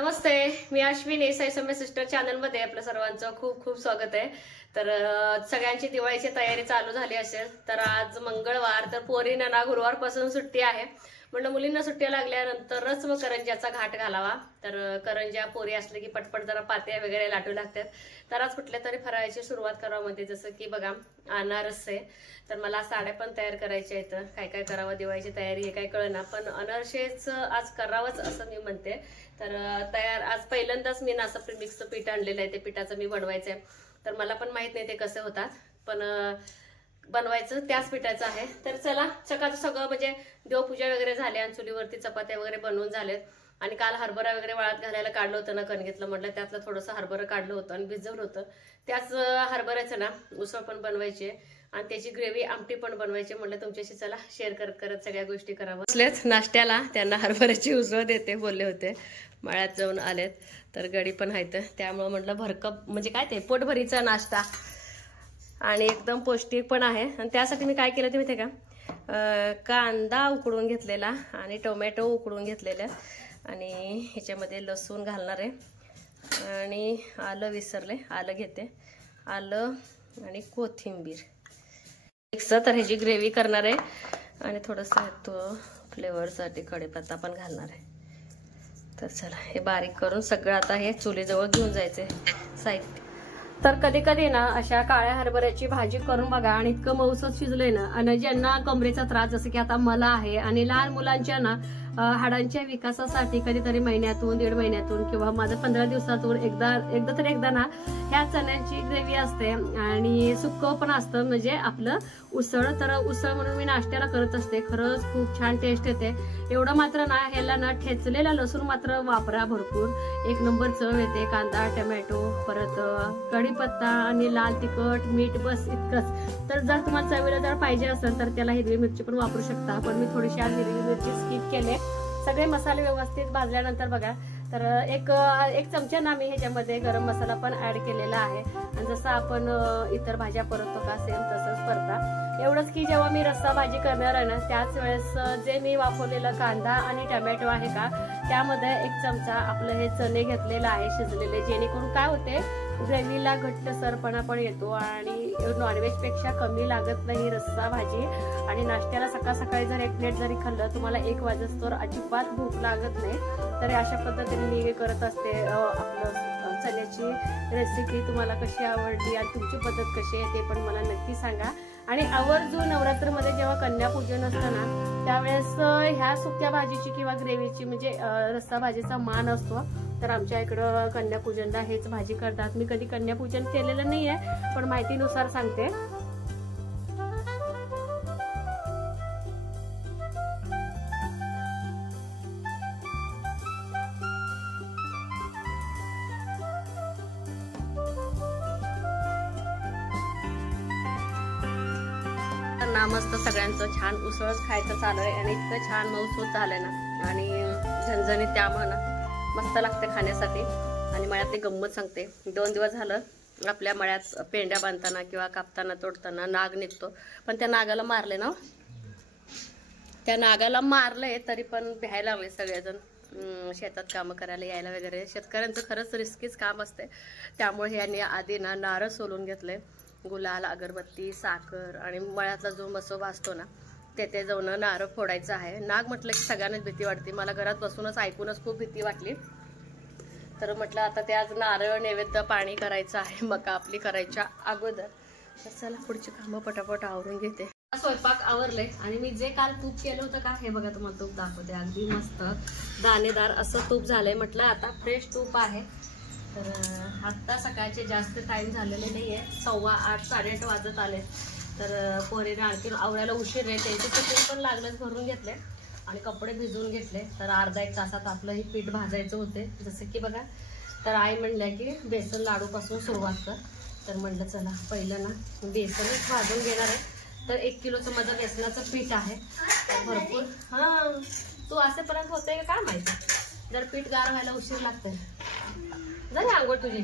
नमस्ते, मी अश्विनी साई सौम्य sister channel मध्ये आपल्या सर्वांचं खूप खूप स्वागत आहे। तर सगळ्यांची दिवाळीची तयारी चालू झाली असेल। तर आज मंगळवार, तर पोरींना ना गुरुवारपासून सुट्टी आहे। म्हणलं मुलींना सुट्ट्या लागल्यानंतरच मग करंज्याचा घाट घालावा। तर करंज्या पोरी असले की पटपट जरा पात्या वगैरे लाटू लागतात। तर आज कुठल्या तरी फराळाची सुरुवात करावं म्हणते, जसं की बघा अनारस आहे। तर मला साड्या पण तयार करायच्या आहेत, काय काय करावं दिवाळीची तयारी हे काय कळना, पण अनारसेच आज करावंच असं मी म्हणते। तर तयार आज पहिल्यांदाच मी असं प्रीमिक्सचं पीठ आणलेलं आहे, ते पिठाचं मी बनवायचं आहे। तर मला पण माहित नाही ते कसे होतात, पण बनवायचं त्याच पिठाचं आहे। तर चला, सकाळचं सगळं म्हणजे देवपूजा वगैरे झाली आणि चुलीवरती चपात्या वगैरे बनवून झालेत। आणि काल हरभरा वगैरे वाळत घालायला काढलं होतं ना, कणगीतलं म्हटलं त्यातलं थोडंसं हरभरा काढलं होतं आणि भिजवलं होतं। त्याच हरभऱ्याचं ना उसळ पण बनवायची आणि त्याची ग्रेव्ही आमटी पण बनवायची। म्हटलं तुमच्याशी चला शेअर करत करत सगळ्या गोष्टी करावं। बसलेच नाश्त्याला, त्यांना हरभऱ्याची उसळ देते बोलले होते, मळ्यात जाऊन आलेत। तर गडी पण आहेत, त्यामुळे म्हटलं भरकप म्हणजे काय ते पोटभरीचा नाश्ता आणि एकदम पौष्टिक पण आहे। आणि त्यासाठी मी काय केलं ते माहिती का, कांदा उकडून घेतलेला आणि टोमॅटो उकडून घेतलेला आणि ह्याच्यामध्ये लसूण घालणार आहे आणि आलं विसरले, आलं घेते, आलं आणि कोथिंबीर मिक्स। तर ह्याची ग्रेव्ही करणार आहे आणि थोडंसं तो फ्लेवरसाठी कढीपत्ता पण घालणार आहे। तर चला हे बारीक करून सगळं आता हे चुलीजवळ घेऊन जायचे साहित्य। तर कधी कधी ना अशा काळ्या हरभऱ्याची भाजी करून बघा आणि इतकं मऊसूत शिजलंय ना, आणि ज्यांना कमरेचा त्रास जसं की आता मला आहे आणि लहान मुलांच्या ना हाडांच्या विकासासाठी कधीतरी महिन्यातून 1.5 महिन्यातून किंवा माझं 15 दिवसातून एकदा ना ह्या चण्याची ग्रेव्ही असते आणि सुक्कं पण असतं, म्हणजे आपलं उसळ। तर उसळ म्हणून मी नाश्त्याला करत असते, खरंच खूप छान टेस्ट येते। एवढं मात्र ना ह्याला ना ठेचलेला लसूण मात्र वापरा भरपूर, 1 नंबर चव येते। कांदा टोमॅटो परत कढीपत्ता आणि लाल तिखट मीठ, बस इतकंच। तर जर तुम्हाला चवीला जर पाहिजे असेल तर त्याला हिरवी मिरची पण वापरू शकता, पण मी थोडीशी आज हिरवी मिरची स्किप केले। सगळे मसाले व्यवस्थित भाजल्यानंतर बघा, तर एक चमचा ना मी ह्याच्यामध्ये गरम मसाला पण ऍड केलेला आहे आणि जसं आपण इतर भाज्या परततो का सेम तसंच परता। एवढंच की जेव्हा मी रस्सा भाजी करणार आहे ना, त्याच वेळेस जे मी वापरलेलं कांदा आणि टोमॅटो आहे का, त्यामध्ये 1 चमचा आपलं हे चणे घेतलेलं आहे शिजलेले, जेणेकरून काय होते ग्रेव्हीला घट्टसरपणा पण येतो आणि नॉनव्हेज पेक्षा कमी लागत नाही रस्सा भाजी। आणि नाश्त्याला सकाळ सकाळी जर 1 प्लेट जरी खाल्लं तुम्हाला 1 वाजेस्तोवर अजिबात भूक लागत नाही। तर अशा पद्धतीने मी करत असते आपलं चण्याची रेसिपी। तुम्हाला कशी आवडली आणि तुमची पद्धत कशी आहे ते पण मला नक्की सांगा। आणि आवर्जून नवरात्रमध्ये जेव्हा कन्यापूजन असतं ना, त्यावेळेस ह्या सुक्या भाजीची किंवा ग्रेव्हीची म्हणजे रस्सा भाजीचा मान असतो। तर आमच्या इकडं कन्यापूजनला हेच भाजी करतात। मी कधी कन्यापूजन केलेलं नाहीये, पण माहितीनुसार सांगते। ना मस्त सगळ्यांचं छान उसळ खायचं चालू आहे आणि इतकं छान मऊसूत झालंय ना आणि झणझणीत, त्यामुळे ना मस्त लागते खाण्यासाठी। आणि मळ्यातली गंमत सांगते, 2 दिवस झालं आपल्या मळ्यात पेंड्या बांधताना किंवा कापताना तोडताना नाग निघतो, पण त्या नागाला मारले ना, त्या नागाला मारलंय तरी पण भ्यायला लागले सगळेजण शेतात कामं करायला यायला वगैरे। शेतकऱ्यांचं खरंच रिस्कीच काम असते, त्यामुळे यांनी आधी ना नारळ सोलून घेतले, गुलाल अगरबत्ती साखर आणि मळ्यातला जो मसोबा असतो ना तेथे जाऊन नारळ फोडायचं आहे। नाग म्हटलं की सगळ्यांनाच भीती वाटते, मला घरात बसूनच ऐकूनच खूप भीती वाटली। तर म्हटलं आता ते आज नारळ नैवेद्य पाणी करायचं आहे मका आपली करायच्या अगोदर। तर चला पुढची कामं पटापट आवरून घेते। स्वयंपाक आवरले आणि मी जे काल तूप केलं होतं का, हे बघा तुम्हाला तूप दाखवते, अगदी मस्त दाणेदार असं तूप झालंय। म्हटलं आता फ्रेश तूप आहे। तर आत्ता सकाळचे जास्त टाइम झालेले नाहीये, 7:15 8:30 वाजत आले। तर पोरीने आणखी आवरायला उशीर आहे, त्यांचे टिफिन पण लागलंच भरून घेतले आणि कपडे भिजवून घेतले। तर अर्धा 1 तासात आपलं हे पीठ भाजायचं होते, जसं की बघा। तर आई म्हणल्या की बेसन लाडूपासून सुरुवात कर। तर म्हटलं चला पहिलं ना बेसनच भाजून घेणार आहे। तर 1 किलोचं माझं बेसनाचं पीठ आहे, तर भरपूर तू असेपर्यंत होते का काय माहिती, जर पीठ गार व्हायला उशीर लागते। झाली आंघोळ तुझी?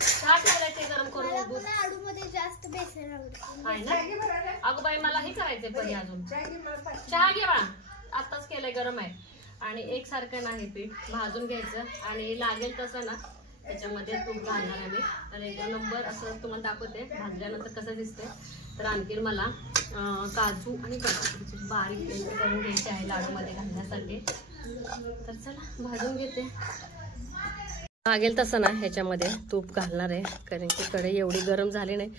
चहा ठेवायचे गरम करून लाडूमध्ये जास्त बेसन आहे ना। अगं बाई मला हे करायचंय पहिले, अजून चहा घे बाळा, आताच केलंय गरम आहे। आणि एकसारखं नाही पीठ भाजून घ्यायचं आणि लागेल तसं ना त्याच्यामध्ये तूप घालणार आहे मी. तर 1 नंबर असं तुम्हाला दाखवते भाजल्यानंतर कसं दिसते. तर आणखी मला काजू आणि बदाम बारीक करून घ्यायचे आहे लाडूमध्ये घालण्यासाठी. तर चला भाजून घेते. लागेल तसं ना ह्याच्यामध्ये तूप घालणार आहे कारण की कढई एवढी गरम झाली नाही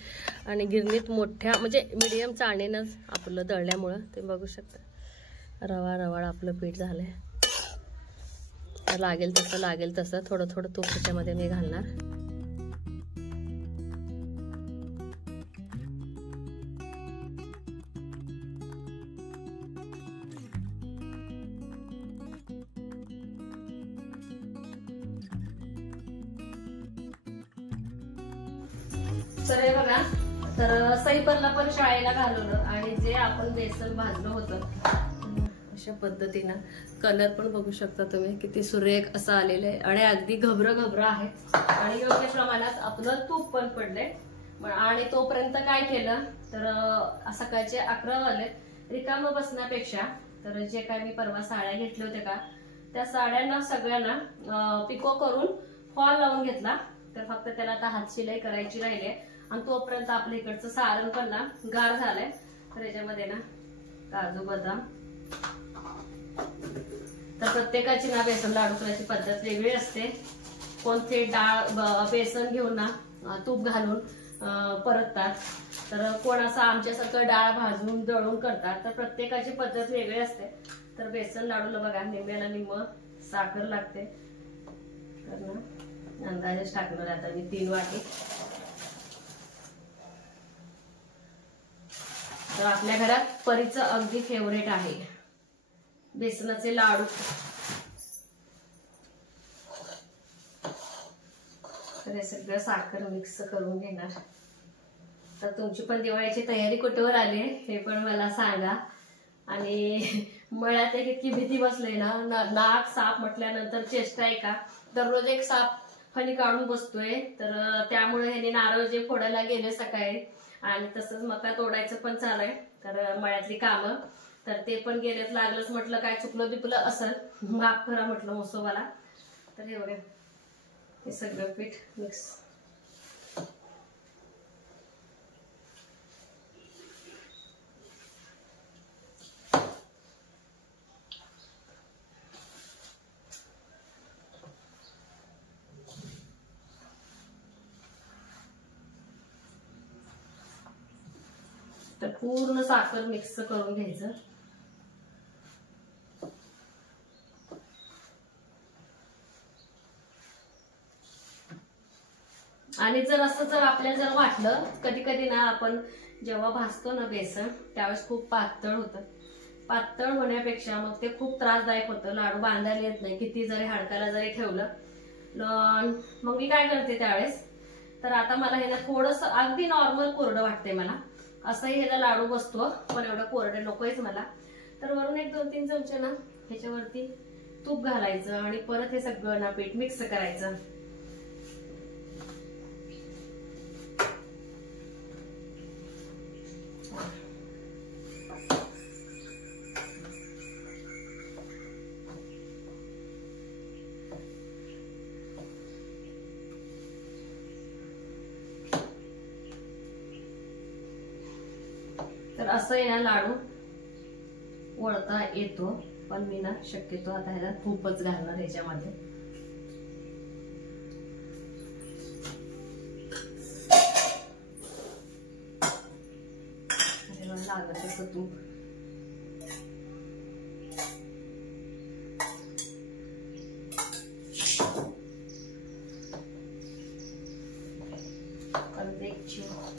आणि गिरणीत मोठ्या म्हणजे मीडियम चाळणीनंच आपलं दळल्यामुळं ते बघू शकता रवा रवाळ आपलं पीठ झालंय. तर लागेल तसं थोडं थोडं तूप ह्याच्यामध्ये मी घालणार. तर हे बघा, तर सईपरला पण शाळेला घालवलं आणि जे आपण बेसन भाजलं होतं अशा पद्धतीनं कलर पण बघू शकता तुम्ही किती सुरेख असं आलेलं आहे आणि अगदी घबरं आहे आणि योग्य प्रमाणात आपलं तूप पण पडलंय. आणि तोपर्यंत काय केलं तर सकाळचे 11 वाजले. रिकामं बसण्यापेक्षा तर जे काय मी परवा साड्या घेतल्या होत्या का त्या साड्यांना सगळ्यांना पिको करून फॉल लावून घेतला. तर फक्त त्याला आता हात शिलाई करायची राहिली आणि तोपर्यंत आपल्या इकडचं सारण पण ना गार झालंय. तर याच्यामध्ये ना काजू बदाम. तर प्रत्येकाची ना बेसन लाडू करायची पद्धत वेगळी असते. कोणते डाळ बेसन घेऊन ना तूप घालून परततात तर कोण असं आमच्यासारखं डाळ भाजून दळून करतात. तर प्रत्येकाची पद्धत वेगळी असते. तर बेसन लाडूला बघा निम्म्याला निम्म साखर लागते. तर ना अंदाजेच टाकणार आता मी 3 वाटी. तर आपल्या घरात परीचं अगदी फेवरेट आहे बेसनाचे लाडू. तर हे सगळं साखर मिक्स करून घेणार. तर तुमची पण दिवाळीची तयारी कुठवर आली हे पण मला सांगा. आणि मळ्यात इतकी भीती बसले ना नाक साप म्हटल्यानंतर चेष्टा आहे का. दररोज एक साप फणी काढून बसतोय. तर त्यामुळे ह्याने नारळ जे फोडायला गेले सकाळी आणि तसंच मका तोडायचं पण चालू आहे. तर मळ्यातली कामं तर ते पण गेलेत. लागलंच म्हटलं काय चुकलं बिकलं असेल माफ करा म्हटलं मोसोबाला. तर हे बघा हे सगळं पीठ मिक्स. तर पूर्ण साखर मिक्स करून घ्यायचं. आणि जर आपल्याला जर वाटलं कधी कधी ना आपण जेव्हा भाजतो ना बेसन त्यावेळेस खूप पातळ होतं. पातळ होण्यापेक्षा मग ते खूप त्रासदायक होतं. लाडू बांधायला येत नाही किती जरी हाडकाला जरी ठेवलं. मग मी काय करते त्यावेळेस तर आता मला हे ना थोडंसं अगदी नॉर्मल कोरडं वाटतंय मला. असंही ह्याला लाडू बसतो पण एवढं कोरडे नकोयच मला. तर वरून 1-2-3 चमचे ना ह्याच्यावरती तूप घालायचं आणि परत हे सगळं ना पीठ मिक्स करायचं. तर असं आहे ना लाडू वळता येतो पण मी ना शक्यतो आता ह्याला खूपच घालणार ह्याच्यामध्ये. लागत तसं तूप. परत एक जीव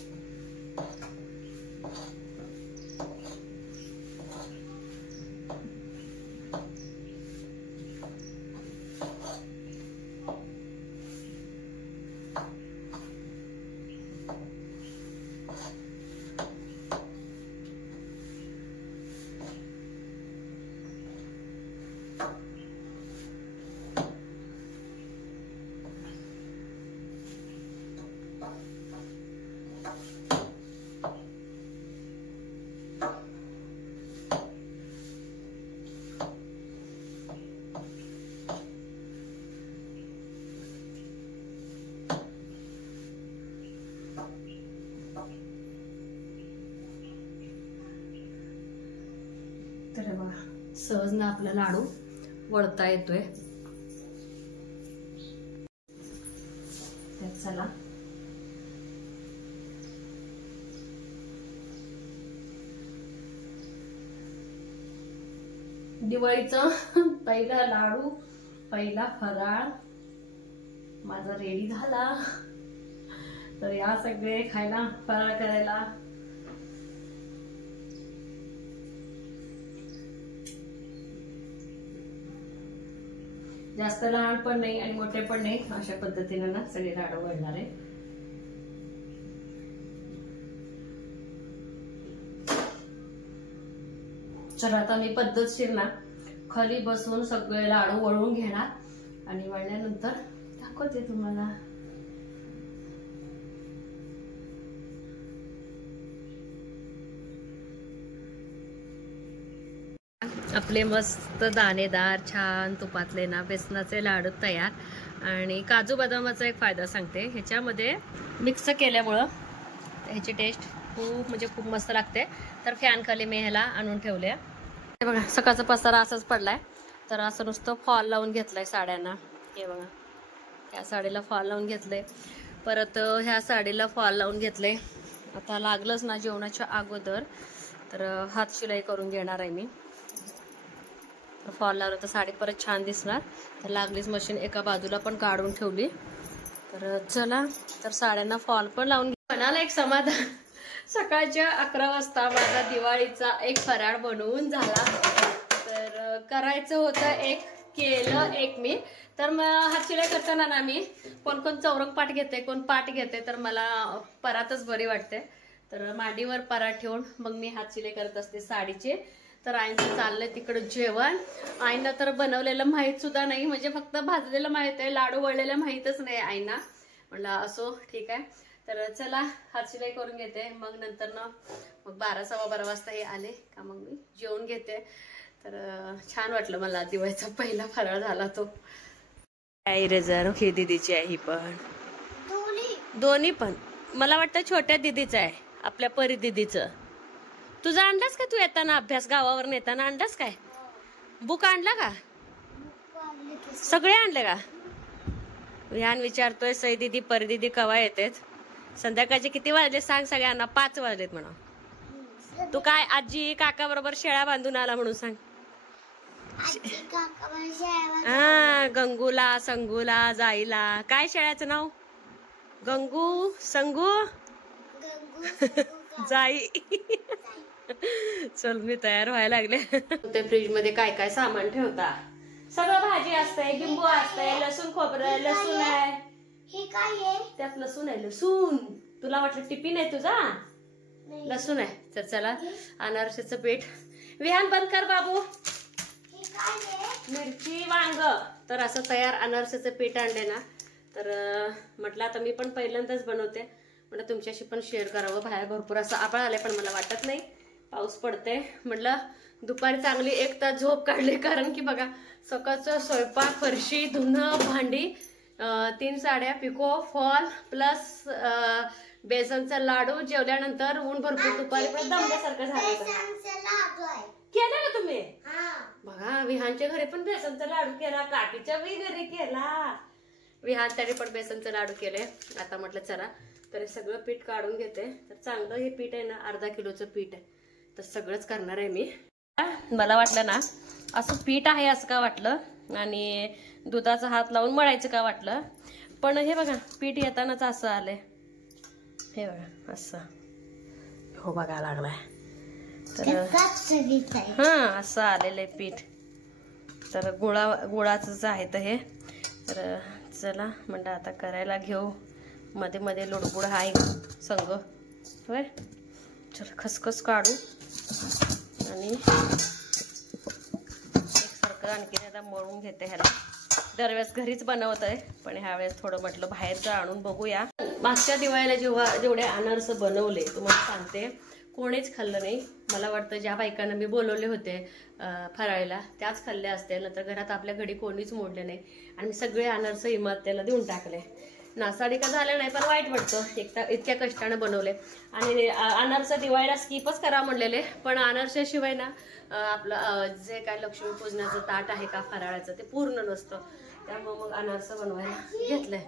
सहज ना आपला लाडू वळता येतोय. चला दिवाळीचं पहिला लाडू, पहिला फराळ माझा रेडी झाला. तर या सगळे खायला, फराळ करायला. जास्त लहान पण नाही आणि मोठे पण नाही, अशा पद्धतीने ना सगळे लाडू वळणार आहे. चला आता मी पद्धतशीर ना खाली बसून सगळे लाडू वळून घेणार आणि वळल्यानंतर दाखवते तुम्हाला. आपले मस्त दाणेदार छान तुपातले ना बेसनाचे लाडू तयार. आणि काजू बदामाचा एक फायदा सांगते, ह्याच्यामध्ये मिक्स केल्यामुळं ह्याची टेस्ट खूप मस्त लागते. तर फॅन खाली मी ह्याला आणून ठेवले. हे बघा सकाळचा पसारा असाच पडलाय. तर असं नुसतं फॉल लावून घेतलाय साड्यांना. हे बघा ह्या साडीला फॉल लावून घेतलंय, परत ह्या साडीला फॉल लावून घेतलंय. आता लागलंच ना जेवणाच्या अगोदर तर हात शिलाई करून घेणार आहे मी. तर फॉल लावलं तर साडी परत छान दिसणार. तर लागलीच मशीन एका बाजूला पण काढून ठेवली. तर चला तर साड्यांना फॉल पण लावून मनाला एक समाधान. सकाळच्या 11 वाजता माझा दिवाळीचा एक फराळ बनवून झाला. तर करायचं होतं एक, केलं एक मी. तर मग हातशिलाई करताना ना मी कोण चौरंग पाठ घेते, कोण पाठ घेते. तर मला परातच बरी वाटते. तर मांडीवर परात ठेवून मग मी हातशिलाई करत असते साडीचे. तर आईंचं चाललंय तिकडं जेवण. आईंना तर बनवलेलं माहित सुद्धा नाही, म्हणजे फक्त भाजलेलं माहित आहे, लाडू वळलेलं माहितच नाही आईंना. म्हणलं असो ठीक आहे. तर चला हातशिलाई करून घेते. मग नंतर ना मग 12-12:15 वाजता हे आले का मग मी जेवून घेते. तर छान वाटलं मला. दिवाळीचा पहिला फराळ झाला तो. इरेझर ही दीदीची आहे, ही पण दोन्ही पण मला वाटतं छोट्या दीदीचं आहे, आपल्या परी दीदीचं. तुझा आणलास का तू येताना अभ्यास गावावर नेताना आणलास काय? बुक आणला का? सगळे आणले का? विहान विचारतोय सई दीदी परी दीदी कवा येतेत. संध्याकाळचे किती वाजले सांग सगळ्यांना? 5 वाजलेत म्हणा. तू काय आजी काका बरोबर शेळ्या बांधून आला म्हणून सांग. हा गंगूला संगूला जाईला. काय शेळ्याचं नाव? गंगू संगू जाई. चल मी तयार व्हायला लागले. ते फ्रीज मध्ये काय काय सामान ठेवता? सगळं भाजी असतंय, लिंबू असतंय, लसूण खोबरं, लसूण आहे. हे काय आहे? त्यात लसूण आहे. लसूण तुला वाटलं टिफिन आहे तुझा? लसूण आहे. तर चला अनारशीचं पीठ. विहान बंद कर बाबू. मिरची वांग. तर असं तयार अनारशीचं पीठ आणले ना. तर म्हटलं आता मी पण पहिल्यांदाच बनवते, म्हटलं तुमच्याशी पण शेअर करावं. बाहेर भरपूर असं आभाळ आलंय पण मला वाटत नाही पाऊस पडते. म्हटलं दुपारी चांगली 1 तास झोप काढली, कारण की बघा सकाळचं स्वयंपाक, फरशी, धुणं, भांडी, 3 साड्या, पिको फॉल प्लस बेसनचा लाडू. जेवल्यानंतर ऊन भरपूर दुपारी पण दमल्यासारखं झालं. केलं ना तुम्ही? बघा विहानच्या घरी पण बेसनचा लाडू केला, काकीच्या घरी केला. विहान त्याने पण बेसनचं लाडू केले. आता म्हटलं चला तर सगळं पीठ काढून घेते. तर चांगलं हे पीठ आहे ना 1/2 किलोचं पीठ आहे. तर सगळंच करणार आहे मी. मला वाटलं ना असं पीठ आहे असं का वाटलं आणि दुधाचा हात लावून मळायचं का वाटलं. पण हे बघा पीठ येतानाच असं आलंय. हे बघा असं हो बघा लागलाय. तर हा असं आलेलं आहे पीठ. तर गुळाचंच आहे तर हे. तर चला म्हणलं आता करायला घेऊ. मध्ये मध्ये लोडगुड हाय संग होय. चला खसखस काढू आणि एकसारखं आणखीन आता मळून घेते ह्याला. दरवेळेस घरीच बनवत आहे पण ह्या वेळेस थोडं म्हटलं बाहेरचं आणून बघूया. मागच्या दिवाळीला जेवढे अनारस बनवले तुम्हाला सांगते कोणीच खाल्लं नाही. मला वाटतं ज्या बायकांना मी बोलवले होते फराळीला त्याच खाल्ले असते. नंतर घरात आपल्या घरी कोणीच मोडले नाही आणि सगळे अनारस इमात्याला देऊन टाकले. नासाडी का झालं नाही पण वाईट वाटतं, इतक्या कष्टाने बनवले. आणि अनारसा दिवाळीला स्किपच करा म्हणलेले, पण अनारशाशिवाय ना आपलं जे काय लक्ष्मीपूजनाचं ताट आहे का फराळाचं ते पूर्ण नसतं. त्यामुळे मग अनारसा बनवायला घेतलंय.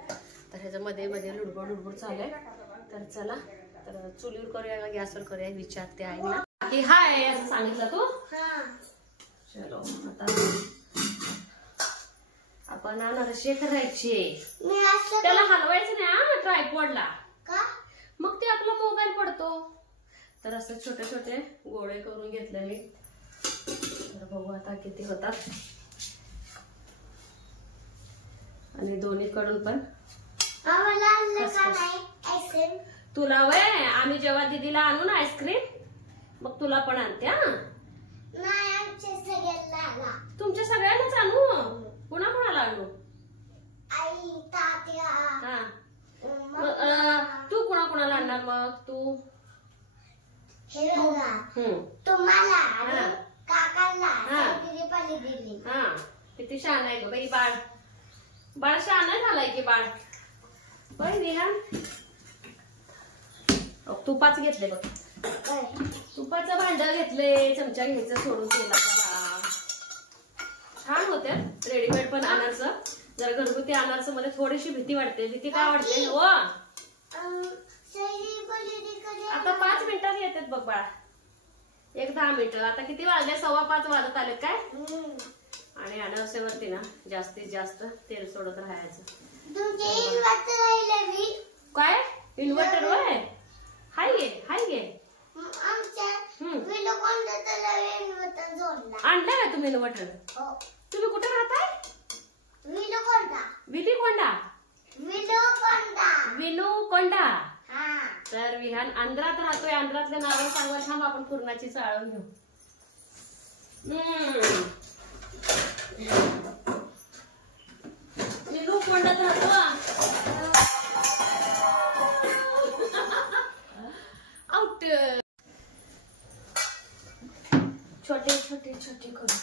तर ह्याच्यामध्ये मध्ये लुडबुड चालू आहे. तर चला, तर चुलीवर करूया का गॅसवर करूया विचारते आहे ना की हाय असं सांगितलं तू. चलो आता आपण अनारसे करायचे. त्याला हलवायचं नाही हा ट्रायपॉडला, मग ते आपला मोबाईल पडतो. तर असं छोटे छोटे गोळे करून घेतले मी. तर बघू आता किती होतात. आणि दोन्हीकडून पण तुला वय आम्ही जेव्हा दीदीला आणू ना आईस्क्रीम, मग तुला पण आणते. तुमच्या सगळ्यांनाच आणू. कुणा कोणाला आणू? तू कुणा कोणाला आणणार मग? तू तुम्हाला किती शहाणा आहे ग बाई बाळ. बाळ शहाणा झालाय की बाळ. होय विहान, तुपाच घेतले बघ. तुपाचं भांड घेतले. चमचा घ्यायचं सोडून तेलाचा. छान होत्या रेडीमेड पण अनारस. जर घरगुती अनारस मध्ये थोडीशी भीती वाटते. भीती काय वाटते हो? आता 5 मिनिटात येतात बघ बाळा. 10 मिनिटं. आता किती वाजले? 5:15 वाजत आलेत काय. आणि अनारसेवरती ना जास्तीत जास्त तेल सोडत राहायचं. काय इन्व्हर्टर होय? हाय गे आणलं का तुम्ही इन्व्हर्टर? तुम्ही कुठे राहताय? विनुकोंडा. तर विहान आंध्रात राहतोय. आंध्रातल्या नाव सांगा थांब, आपण पूर्णाची चाळून घेऊ. विनुकोंडात राहतो. आउट. छोटे छोटे छोटे करू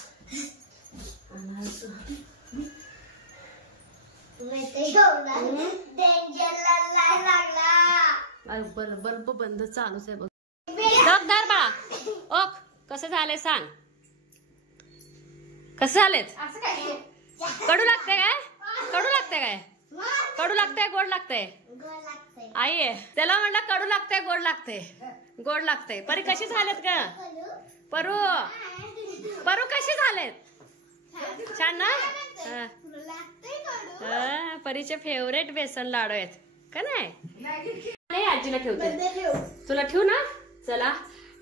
अनारस. बल्ब बंद चालूच आहे बघ. धर बाळा. ओक कसं झालंय सांग. कसं झालंय? कडू लागतंय काय? कडू लागतंय काय? कडू लागतंय गोड लागतंय? आई आहे त्याला म्हणलं कडू लागतंय गोड लागतंय. गोड लागतंय. परी कशी झालेत का? परू कशी झालेत? छान ना. परीचे फेवरेट बेसन लाडू आहेत का नाही? आजीला ठेवते. तुला ठेवू ना. चला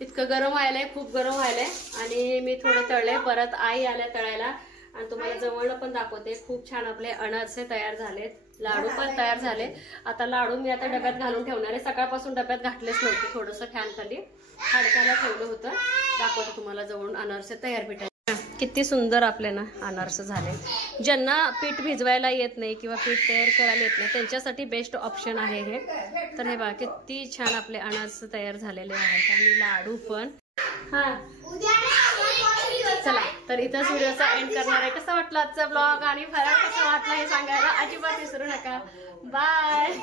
इतकं गरम व्हायलंय, खूप गरम व्हायलंय. आणि मी थोडं तळलंय. परत आई आल्या तळायला आणि तुम्हाला जवळनं पण दाखवते. खूप छान आपले अनारसे तयार झालेत. लाडू पण तयार झाले. आता लाडू मी आता डब्यात घालून ठेवणार आहे. सकाळपासून डब्यात घातलेच नव्हते. थोडंसं फॅन खाली हाडकाला ठेवलं होतं. दाखवते तुम्हाला जवळून अनारसे तयार पिठाचे. किती सुंदर आपले ना अनारसे झाले. ज्यांना पीठ भिजवायला येत नाही किंवा पीठ तयार करायला येत नाही त्यांच्यासाठी बेस्ट ऑप्शन आहे हे. तर हे बघा किती छान आपले अनारसे तयार झालेले आहेत. आणि लाडू पण. चला तर इथंच व्हिडिओचा एंड करणार आहे. कसा वाटला आजचा ब्लॉग आणि फराळ कसा वाटला हे सांगायला अजिबात विसरू नका. बाय.